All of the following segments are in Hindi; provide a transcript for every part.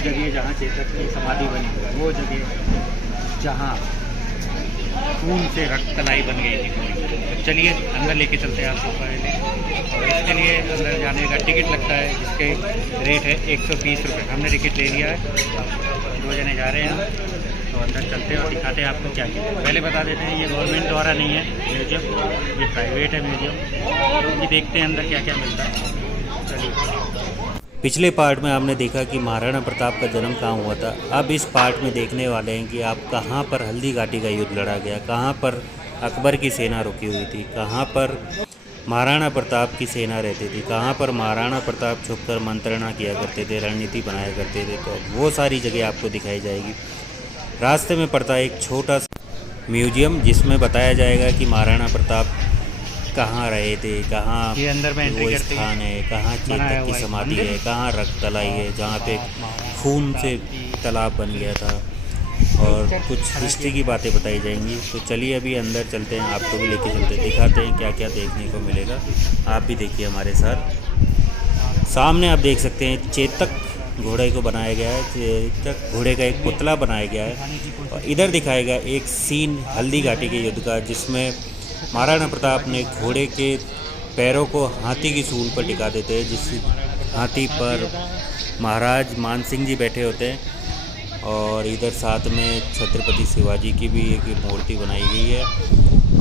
वो जगह जहाँ चेतक की समाधि बनी, वो जगह जहाँ खून से रक्त तलाई बन गई थी। तो चलिए अंदर लेके चलते हैं आपको पहले, और इसके लिए अंदर जाने का टिकट लगता है जिसके रेट है 120 रुपये। हमने टिकट ले लिया है, 2 जने जा रहे हैं, तो अंदर चलते हैं और दिखाते हैं आपको क्या क्या। पहले बता देते हैं ये गवर्नमेंट द्वारा नहीं है म्यूजियम, ये प्राइवेट है म्यूजियम। तो ये देखते हैं अंदर क्या क्या मिलता है। चलिए। पिछले पार्ट में आपने देखा कि महाराणा प्रताप का जन्म कहाँ हुआ था। अब इस पार्ट में देखने वाले हैं कि आप कहाँ पर हल्दी घाटी का युद्ध लड़ा गया, कहाँ पर अकबर की सेना रुकी हुई थी, कहाँ पर महाराणा प्रताप की सेना रहती थी, कहाँ पर महाराणा प्रताप छुपकर मंत्रणा किया करते थे, रणनीति बनाया करते थे। तो वो सारी जगह आपको दिखाई जाएगी। रास्ते में पड़ता है एक छोटा सा म्यूजियम जिसमें बताया जाएगा कि महाराणा प्रताप कहाँ रहे थे, कहाँ ये अंदर में वो स्थान है, कहाँ चेतक की समाधि है, कहाँ रक्त तलाई है जहाँ पे खून से तालाब बन गया था, और कुछ हिस्ट्री की बातें बताई जाएंगी। तो चलिए अभी अंदर चलते हैं, आपको भी लेके चलते हैं, दिखाते हैं क्या क्या देखने को मिलेगा। आप भी देखिए हमारे साथ। सामने आप देख सकते हैं चेतक घोड़े को बनाया गया है, चेतक घोड़े का एक पुतला बनाया गया है। और इधर दिखाया गया एक सीन हल्दी घाटी के युद्ध का, जिसमें महाराणा प्रताप ने घोड़े के पैरों को हाथी की सूंड पर टिका देते हैं, जिस हाथी पर महाराज मान सिंह जी बैठे होते हैं। और इधर साथ में छत्रपति शिवाजी की भी एक मूर्ति बनाई गई है,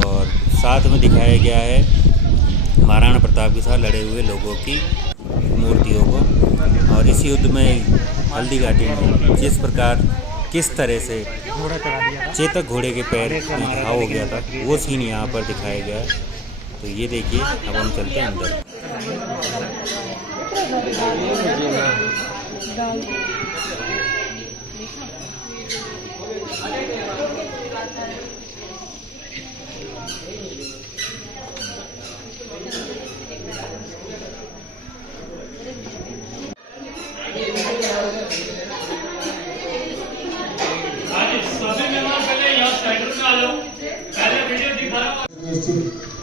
और साथ में दिखाया गया है महाराणा प्रताप के साथ लड़े हुए लोगों की मूर्तियों को। और इस युद्ध में हल्दी घाटी में जिस प्रकार किस तरह से चेतक घोड़े के पैर में घाव हो गया था, वो सीन यहाँ पर दिखाया गया है। तो ये देखिए, अब हम चलते हैं अंदर।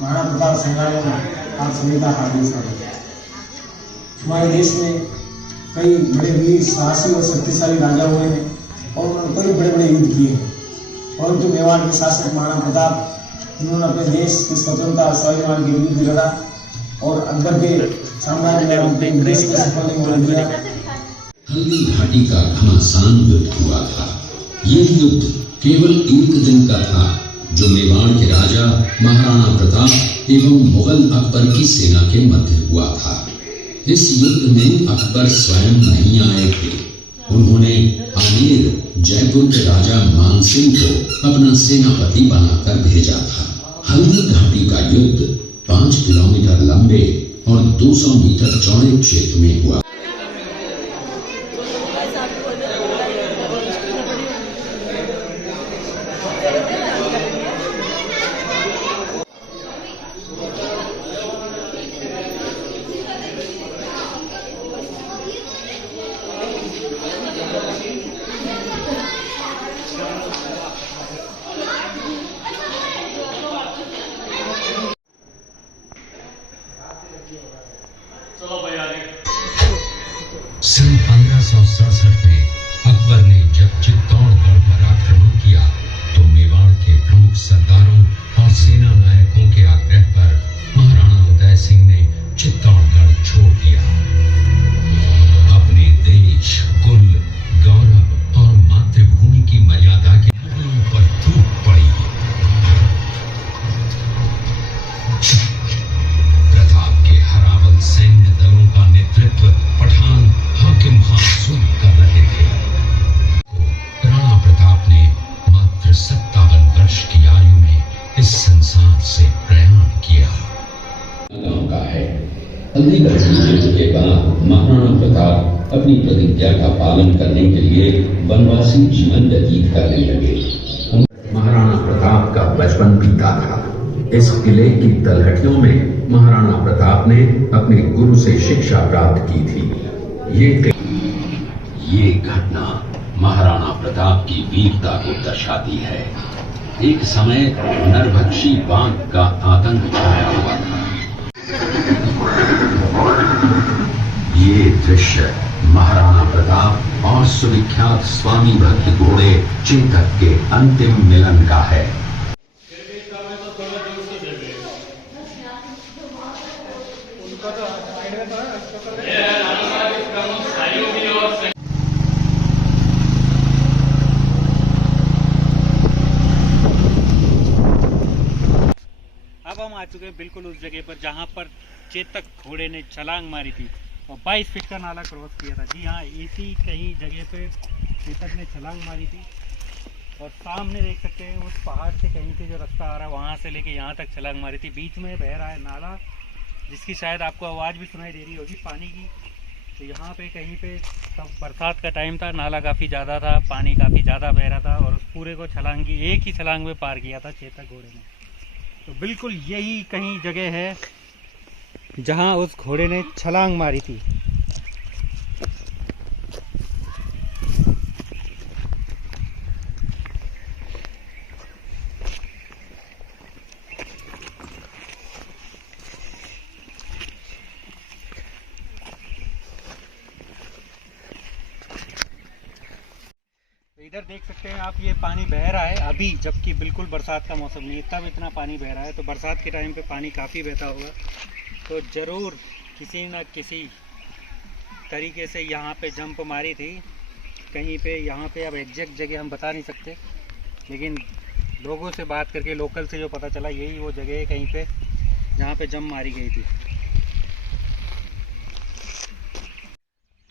महाराणा प्रताप संग्रहालय में आप सभी का हार्दिक स्वागत है। हमारे देश में कई बड़े वीर साहसी और शक्तिशाली राजा हुए हैं और उन्होंने कई बड़े बड़े युद्ध किए हैं, परंतु मेवाड़ के शासक महाराणा प्रताप, जिन्होंने अपने देश की स्वतंत्रता और स्वाभिमान के विरुद्ध लड़ा और अकबर के साम्राज्य में देश को सफल नहीं होने दिया। हल्दी घाटी का घमासान युद्ध हुआ था। ये युद्ध केवल एक दिन का था, जो मेवाड़ के राजा महाराणा प्रताप एवं मुगल अकबर की सेना के मध्य हुआ था। इस युद्ध में अकबर स्वयं नहीं आए थे। उन्होंने आमेर जयपुर के राजा मानसिंह को अपना सेनापति बनाकर भेजा था। हल्दी घाटी का युद्ध 5 किलोमीटर लंबे और 200 मीटर चौड़े क्षेत्र में हुआ। सन 1567 में अकबर ने जब चित्तौड़गढ़ पर आक्रमण किया तो मेवाड़ के प्रमुख सरदारों और सेना नायकों के आग्रह पर महाराणा उदय सिंह ने चित्तौड़गढ़ छोड़ दिया। अपने देश, कुल, गौरव और मातृभूमि की मर्यादा के हड्डियों पर टूट पड़ी। प्रताप के हरावल सैन्य दलों का नेतृत्व पठान हाकिम हासून कर रहे थे। राणा प्रताप ने मात्र 57 वर्ष की आयु में इस संसार से प्रयाण किया। गांव का है। हल्दी घाटी युद्ध के बाद महाराणा प्रताप अपनी प्रतिज्ञा का पालन करने के लिए वनवासी जीवन व्यतीत करने लगे। महाराणा प्रताप का बचपन बीता था। इस किले की तलहटियों में महाराणा प्रताप ने अपने गुरु से शिक्षा प्राप्त की थी। ये घटना महाराणा प्रताप की वीरता को दर्शाती है। एक समय नरभक्षी बाघ का आतंक छाया हुआ था। ये दृश्य महाराणा प्रताप और सुविख्यात स्वामी भक्त घोड़े चेतक के अंतिम मिलन का है। अब हम आ चुके हैं बिल्कुल उस जगह पर जहाँ पर चेतक घोड़े ने छलांग मारी थी और 22 फीट का नाला क्रॉस किया था। जी हाँ, इसी कहीं जगह पे चेतक ने छलांग मारी थी और सामने देख सकते हैं उस पहाड़ से कहीं से जो रास्ता आ रहा है वहाँ से लेके यहाँ तक छलांग मारी थी। बीच में बह रहा है नाला जिसकी शायद आपको आवाज़ भी सुनाई दे रही होगी पानी की। तो यहाँ पे कहीं पे तब बरसात का टाइम था, नाला काफ़ी ज़्यादा था, पानी काफ़ी ज़्यादा बह रहा था और उस पूरे को छलांग की एक ही छलांग में पार किया था चेतक घोड़े ने। तो बिल्कुल यही कहीं जगह है जहां उस घोड़े ने छलांग मारी थी। इधर देख सकते हैं आप, ये पानी बह रहा है अभी, जबकि बिल्कुल बरसात का मौसम नहीं है, तब इतना पानी बह रहा है। तो बरसात के टाइम पे पानी काफ़ी बहता होगा, तो ज़रूर किसी न किसी तरीके से यहाँ पे जंप मारी थी कहीं पे। यहाँ पे अब एग्जैक्ट जगह हम बता नहीं सकते, लेकिन लोगों से बात करके, लोकल से जो पता चला, यही वो जगह है कहीं पे जहाँ पे जंप मारी गई थी।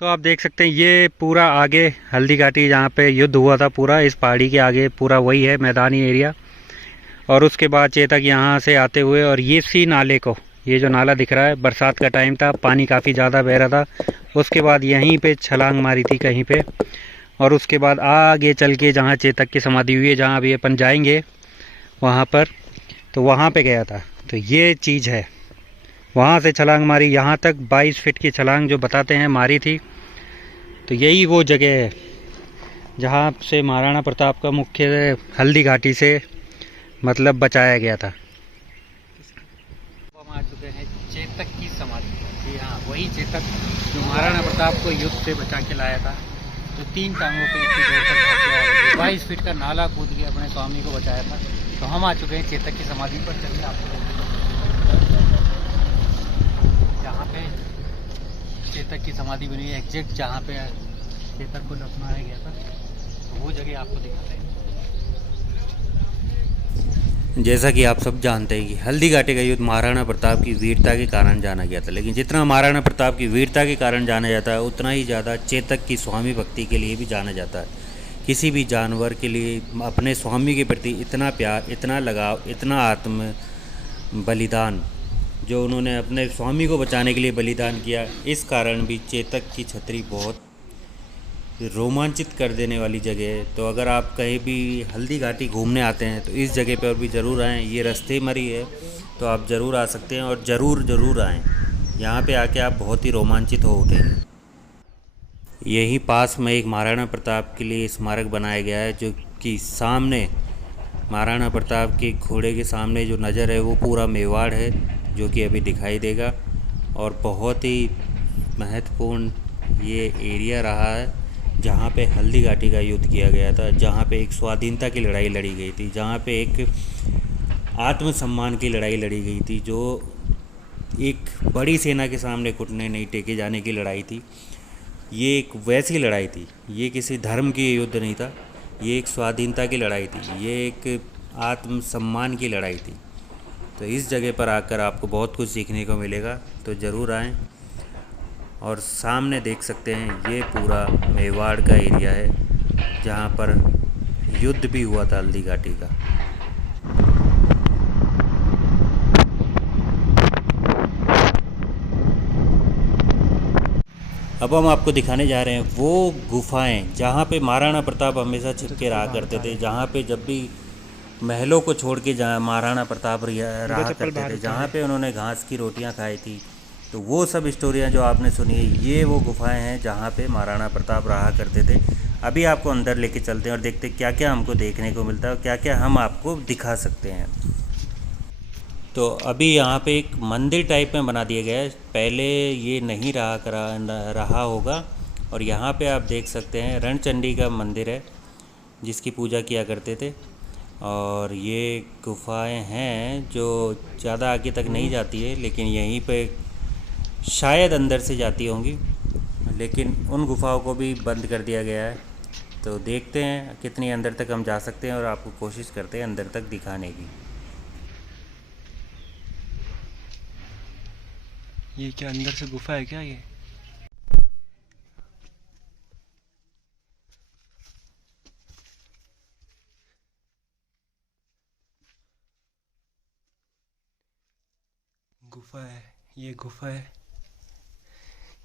तो आप देख सकते हैं ये पूरा आगे हल्दी घाटी जहाँ पे युद्ध हुआ था, पूरा इस पहाड़ी के आगे पूरा वही है मैदानी एरिया। और उसके बाद चेतक यहाँ से आते हुए, और ये सी नाले को, ये जो नाला दिख रहा है, बरसात का टाइम था, पानी काफ़ी ज़्यादा बह रहा था, उसके बाद यहीं पे छलांग मारी थी कहीं पे। और उसके बाद आगे चल के जहाँ चेतक की समाधि हुई है, जहाँ अभी अपन जाएंगे वहाँ पर, तो वहाँ पे गया था। तो ये चीज़ है, वहाँ से छलांग मारी, यहाँ तक 22 फीट की छलांग जो बताते हैं मारी थी। तो यही वो जगह है जहाँ से महाराणा प्रताप का मुख्य हल्दी घाटी से मतलब बचाया गया था। हम आ चुके हैं चेतक की समाधि। जी हाँ, वही चेतक जो महाराणा प्रताप को युद्ध से बचा के लाया था, तो 3 टांगों पे इतनी देर तक भाग के 22 फीट का नाला कूद के अपने स्वामी को बचाया था। तो हम आ चुके हैं चेतक की समाधि पर। चलिए आपको जहाँ पे चेतक की समाधि बनी है, एग्जैक्ट जहाँ पे चेतक को दफनाया गया था, तो वो जगह आपको दिखाते हैं। जैसा कि आप सब जानते हैं कि हल्दी घाटी का युद्ध महाराणा प्रताप की वीरता के कारण जाना गया था, लेकिन जितना महाराणा प्रताप की वीरता के कारण जाना जाता है, उतना ही ज़्यादा चेतक की स्वामी भक्ति के लिए भी जाना जाता है। किसी भी जानवर के लिए अपने स्वामी के प्रति इतना प्यार, इतना लगाव, इतना आत्म बलिदान जो उन्होंने अपने स्वामी को बचाने के लिए बलिदान किया, इस कारण भी चेतक की छतरी बहुत रोमांचित कर देने वाली जगह है। तो अगर आप कहीं भी हल्दी घाटी घूमने आते हैं तो इस जगह पर भी ज़रूर आएँ। ये रास्ते मरी है, तो आप ज़रूर आ सकते हैं और ज़रूर आएँ। यहाँ पे आके आप बहुत ही रोमांचित हो उठेंगे। यहीं पास में एक महाराणा प्रताप के लिए स्मारक बनाया गया है, जो कि सामने महाराणा प्रताप के घोड़े के सामने जो नज़र है वो पूरा मेवाड़ है, जो कि अभी दिखाई देगा। और बहुत ही महत्वपूर्ण ये एरिया रहा है जहाँ पे हल्दी घाटी का युद्ध किया गया था, जहाँ पे एक स्वाधीनता की लड़ाई लड़ी गई थी, जहाँ पे एक आत्मसम्मान की लड़ाई लड़ी गई थी, जो एक बड़ी सेना के सामने घुटने नहीं टेके जाने की लड़ाई थी। ये एक वैसी लड़ाई थी, ये किसी धर्म की युद्ध नहीं था, ये एक स्वाधीनता की लड़ाई थी, ये एक आत्मसम्मान की लड़ाई थी। तो इस जगह पर आकर आपको बहुत कुछ सीखने को मिलेगा, तो ज़रूर आएँ। और सामने देख सकते हैं ये पूरा मेवाड़ का एरिया है जहाँ पर युद्ध भी हुआ था हल्दी घाटी का। अब हम आपको दिखाने जा रहे हैं वो गुफाएं जहाँ पे महाराणा प्रताप हमेशा छिप के रहा करते थे, जहाँ पे जब भी महलों को छोड़ के जहाँ महाराणा प्रताप रहा करते थे, जहाँ पे उन्होंने घास की रोटियाँ खाई थी। तो वो सब स्टोरियाँ जो आपने सुनी है, ये वो गुफाएं हैं जहाँ पे महाराणा प्रताप रहा करते थे। अभी आपको अंदर लेके चलते हैं और देखते हैं क्या क्या हमको देखने को मिलता है और क्या क्या हम आपको दिखा सकते हैं। तो अभी यहाँ पे एक मंदिर टाइप में बना दिया गया है, पहले ये नहीं रहा होगा, और यहाँ पे आप देख सकते हैं रणचंडी का मंदिर है जिसकी पूजा किया करते थे। और ये गुफाएं हैं जो ज़्यादा आगे तक नहीं जाती है, लेकिन यहीं पे शायद अंदर से जाती होंगी, लेकिन उन गुफाओं को भी बंद कर दिया गया है। तो देखते हैं कितनी अंदर तक हम जा सकते हैं और आपको कोशिश करते हैं अंदर तक दिखाने की। ये क्या अंदर से गुफा है क्या? ये गुफा है, ये गुफा है।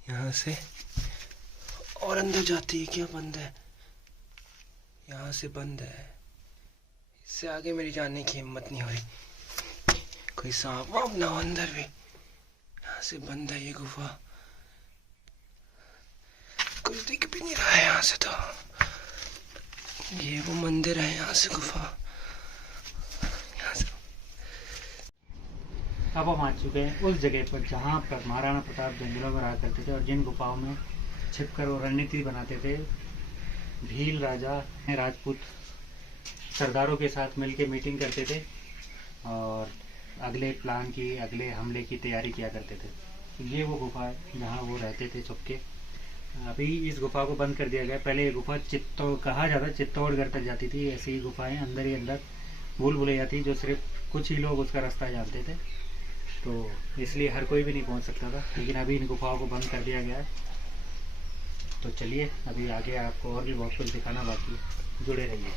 यहाँ से और अंदर जाती है क्या? बंद है, यहाँ से बंद है। इससे आगे मेरी जाने की हिम्मत नहीं हो रही। कोई सांप वाप ना हो अंदर भी। यहाँ से बंद है ये गुफा। कुछ दिख भी नहीं रहा है यहाँ से। तो ये वो मंदिर है, यहाँ से गुफा। यहाँ से अब हम आ चुके हैं उस जगह पर जहाँ पर महाराणा प्रताप जंगलों में रहा करते थे और जिन गुफाओं में छिपकर वो रणनीति बनाते थे। भील राजा राजपूत सरदारों के साथ मिलकर मीटिंग करते थे और अगले प्लान की, अगले हमले की तैयारी किया करते थे। तो ये वो गुफा है जहाँ वो रहते थे छुपके। अभी इस गुफा को बंद कर दिया गया। पहले ये गुफा कहा जाता चित्तौड़गढ़ तक जाती थी। ऐसी ही गुफाएं अंदर ही अंदर भूल भुलैया थी जो सिर्फ कुछ ही लोग उसका रास्ता जानते थे, तो इसलिए हर कोई भी नहीं पहुंच सकता था। लेकिन अभी इन गुफाओं को बंद कर दिया गया है। तो चलिए अभी आगे आपको और भी बहुत कुछ दिखाना बाकी है, जुड़े रहिए।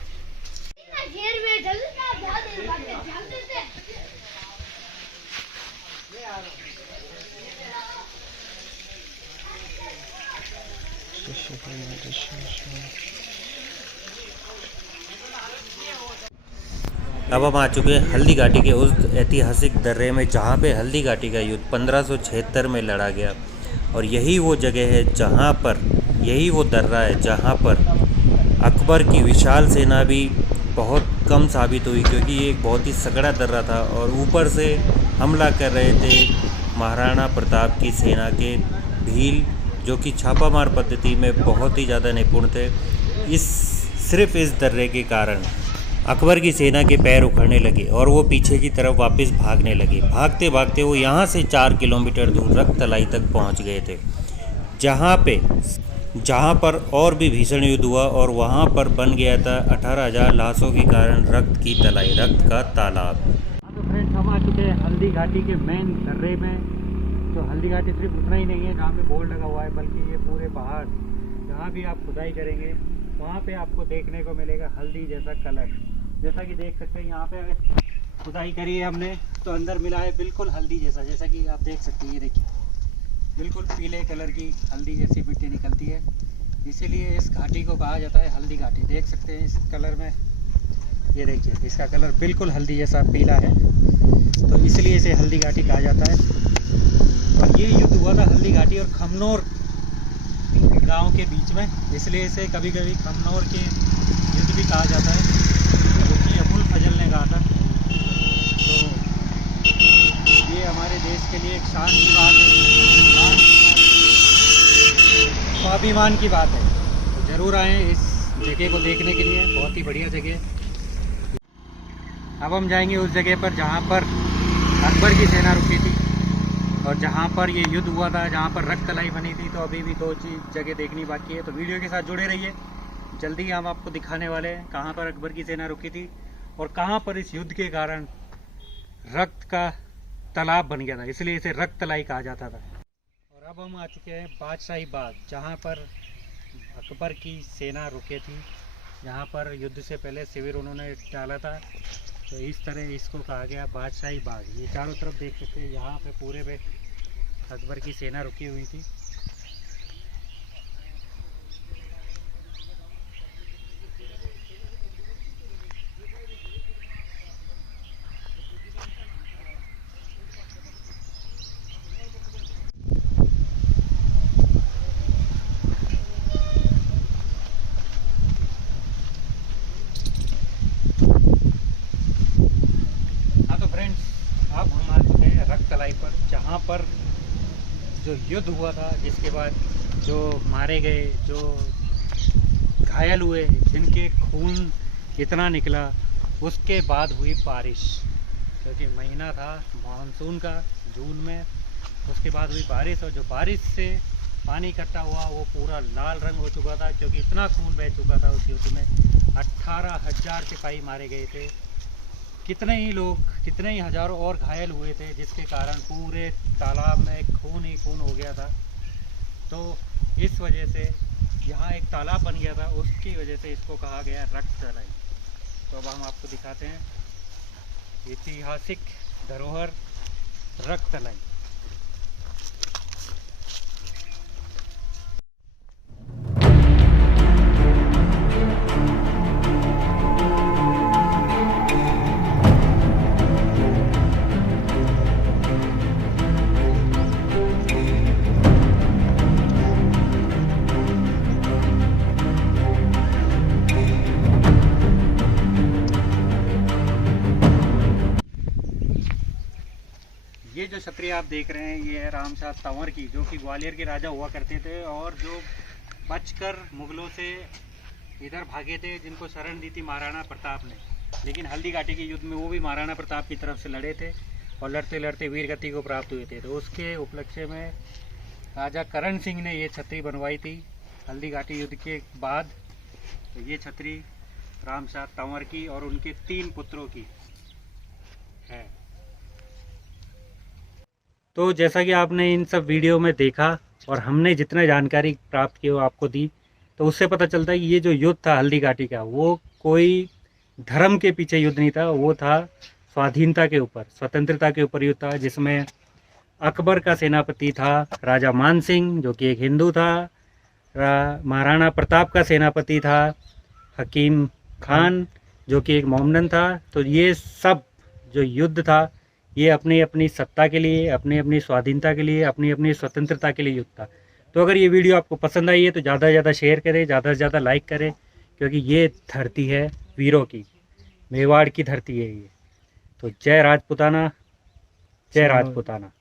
अब हम आ चुके हैं हल्दी घाटी के उस ऐतिहासिक दर्रे में जहाँ पे हल्दी घाटी का युद्ध 1576 में लड़ा गया। और यही वो जगह है जहाँ पर, यही वो दर्रा है जहाँ पर अकबर की विशाल सेना भी बहुत कम साबित हुई, क्योंकि ये एक बहुत ही सकड़ा दर्रा था और ऊपर से हमला कर रहे थे महाराणा प्रताप की सेना के भील, जो कि छापामार पद्धति में बहुत ही ज़्यादा निपुण थे। सिर्फ इस दर्रे के कारण अकबर की सेना के पैर उखड़ने लगे और वो पीछे की तरफ वापस भागने लगे। भागते भागते वो यहाँ से 4 किलोमीटर दूर रक्तलाई तक पहुँच गए थे, जहाँ पर और भी भीषण युद्ध हुआ और वहाँ पर बन गया था 18,000 लाशों के कारण रक्त की तलाई, रक्त का तालाब। तो फ्रेंड्स हम आ चुके हैं हल्दी घाटी के मेन दर्रे में। तो हल्दी घाटी सिर्फ उतना ही नहीं है जहाँ पे बोर्ड लगा हुआ है, बल्कि ये पूरे पहाड़, जहाँ भी आप खुदाई करेंगे वहाँ पे आपको देखने को मिलेगा हल्दी जैसा कलर। जैसा कि देख सकते हैं यहाँ पे खुदाई करी है हमने, तो अंदर मिला है बिल्कुल हल्दी जैसा कि आप देख सकते हैं। ये देखिए बिल्कुल पीले कलर की हल्दी जैसी मिट्टी निकलती है, इसीलिए इस घाटी को कहा जाता है हल्दी घाटी। देख सकते हैं इस कलर में, ये देखिए इसका कलर बिल्कुल हल्दी जैसा पीला है, तो इसलिए इसे हल्दी घाटी कहा जाता है। और ये युद्ध हुआ था हल्दी घाटी और खमनोर गांव के बीच में, इसलिए इसे कभी कभी खमनोर के युद्ध भी कहा जाता है, जो कि अबुल फजल ने कहा था। तो ये हमारे देश के लिए एक शान की बात है, स्वाभिमान की बात है। तो ज़रूर आएँ इस जगह को देखने के लिए, बहुत ही बढ़िया जगह। अब हम जाएंगे उस जगह पर जहाँ पर अकबर की सेना रुकी थी और जहाँ पर ये युद्ध हुआ था, जहाँ पर रक्तलाई बनी थी। तो अभी भी 2 चीज़ जगह देखनी बाकी है, तो वीडियो के साथ जुड़े रहिए। जल्दी ही हम आपको दिखाने वाले हैं कहाँ पर अकबर की सेना रुकी थी और कहाँ पर इस युद्ध के कारण रक्त का तालाब बन गया था, इसलिए इसे रक्तलाई कहा जाता था। और अब हम आ चुके हैं बादशाही बाग, जहाँ पर अकबर की सेना रुके थी, जहाँ पर युद्ध से पहले शिविर उन्होंने डाला था। तो इस तरह इसको कहा गया बादशाही बाग। ये चारों तरफ देख सकते हैं, यहाँ पे पूरे पे अकबर की सेना रुकी हुई थी। अब हम आ चुके हैं रक्तलाई पर, जहाँ पर जो युद्ध हुआ था, जिसके बाद जो मारे गए, जो घायल हुए, जिनके खून इतना निकला, उसके बाद हुई बारिश, क्योंकि महीना था मानसून का, जून में, उसके बाद हुई बारिश। और जो बारिश से पानी इकट्ठा हुआ वो पूरा लाल रंग हो चुका था, क्योंकि इतना खून बह चुका था उस युद्ध में। 18,000 सिपाही मारे गए थे, कितने ही लोग, कितने ही हज़ारों और घायल हुए थे, जिसके कारण पूरे तालाब में खून ही खून हो गया था। तो इस वजह से यहाँ एक तालाब बन गया था, उसकी वजह से इसको कहा गया रक्ततलाई। तो अब हम आपको दिखाते हैं ऐतिहासिक धरोहर रक्ततलाई। ये जो छतरी आप देख रहे हैं ये है रामशाह तंवर की, जो कि ग्वालियर के राजा हुआ करते थे और जो बचकर मुगलों से इधर भागे थे, जिनको शरण दी थी महाराणा प्रताप ने। लेकिन हल्दी घाटी के युद्ध में वो भी महाराणा प्रताप की तरफ से लड़े थे और लड़ते लड़ते वीर गति को प्राप्त हुए थे। तो उसके उपलक्ष्य में राजा करण सिंह ने ये छतरी बनवाई थी हल्दी घाटी युद्ध के बाद। तो ये छतरी रामशाह तंवर की और उनके 3 पुत्रों की है। तो जैसा कि आपने इन सब वीडियो में देखा और हमने जितने जानकारी प्राप्त की वो आपको दी, तो उससे पता चलता है कि ये जो युद्ध था हल्दी घाटी का, वो कोई धर्म के पीछे युद्ध नहीं था, वो था स्वाधीनता के ऊपर, स्वतंत्रता के ऊपर युद्ध था, जिसमें अकबर का सेनापति था राजा मान सिंह, जो कि एक हिंदू था। महाराणा प्रताप का सेनापति था हकीम खान, जो कि एक मोमडन था। तो ये सब जो युद्ध था ये अपनी अपनी सत्ता के लिए, अपनी अपनी स्वाधीनता के लिए, अपनी अपनी स्वतंत्रता के लिए युद्ध था। तो अगर ये वीडियो आपको पसंद आई है तो ज़्यादा से ज़्यादा शेयर करें, ज़्यादा से ज़्यादा लाइक करें, क्योंकि ये धरती है वीरों की, मेवाड़ की धरती है ये। तो जय राजपूताना, जय राजपूताना।